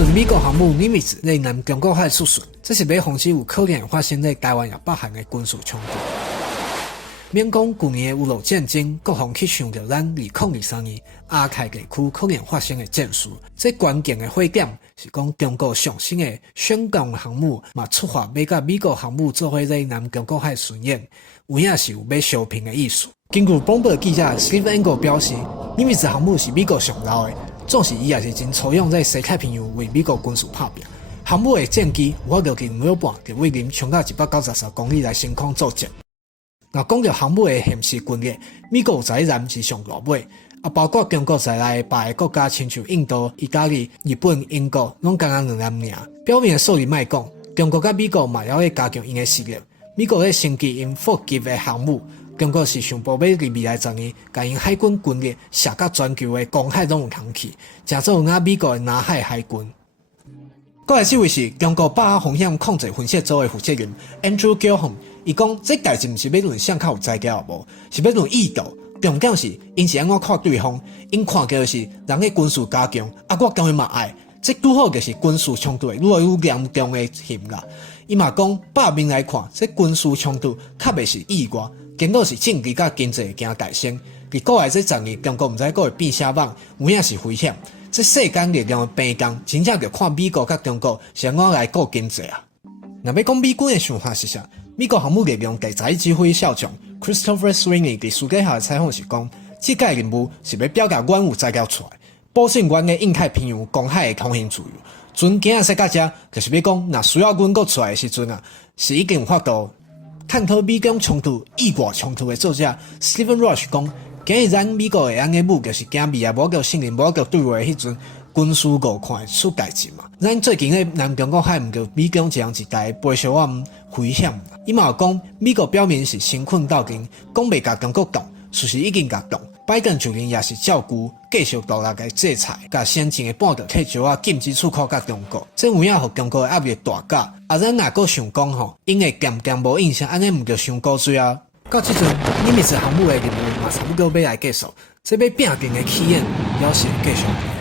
顺美国航母 Nimitz 在南中国海出巡，这是要防止有可能发生在台湾也北韩的军事冲突。免讲去年的乌俄战争，各方去想到咱2023年亚太地区可能发生的战事。这关键的火点是讲中国上新的宣港航母嘛出发要甲美国航母做伙在南中国海巡演，有影是有要相拼的意思。根据 Bloomberg 记者 Steve Engel 表示 ，Nimitz 航母是美国上老的，总是伊也是真采用在西太平洋为美国军事拍拼。航母的战机有法近5秒半就威廉冲到193公里来升空作战。那讲到航母的现实军力，美国在然是上大尾，包括中国在内别个国家，亲像印度、意大利、日本、英国，拢刚刚2人尔。表面的数字莫讲，中国甲美国嘛还要加强因的实力。美国咧升级因4级的航母，中国是想步要伫未来10年，甲因海军军力下到全球的公海拢有通去，真做有美国的南海海军。过来这位是中国把握风险控制分析组的负责人 Andrew Gillham， 伊讲这代志毋是要论谁较有才调无，是要论意图。重点是因是安怎看对方，因看到的是人的军事加强，我当然嘛爱。这拄好就是军事冲突愈来愈严重的现啦。伊嘛讲，百面来看，这军事冲突较袂是意外，结果是政治甲经济会行大升。伫过来这10年，中国毋知佫会变啥网，有影是危险。这世间力量的平衡，真正着看美国甲中国是安怎来顾经济啊。若要讲美军的想法是啥？美国航母力量第11指挥校长 Christopher Sweeney 伫私底下的采访是讲，这届任务是要表达阮有材料出来，保证阮的印太平洋公海的通行自由。船今仔说到这，就是要讲，若需要阮搁出来的时阵啊，是已经有法度探讨美中冲突、意外冲突的作者 Stephen Rush 讲。今日咱美国的安尼母，就是惊未来无够信任、无够对话的迄阵，军事误看出代志嘛。咱最近咧南中国海毋着美中一人一代背小我危险。伊嘛有讲，美国表面是身困斗阵，讲袂甲中国动，事实已经甲动。拜登就连也是照顾继续独立的制裁，甲先前的半导体石禁止出口甲中国，这有影互中国的压力大加。咱若阁想讲吼，因会渐渐无印象，安尼毋着伤古锥啊。到即阵，Nimitz航母的任务马差不多要来结束，这要拼定的起演表示继续。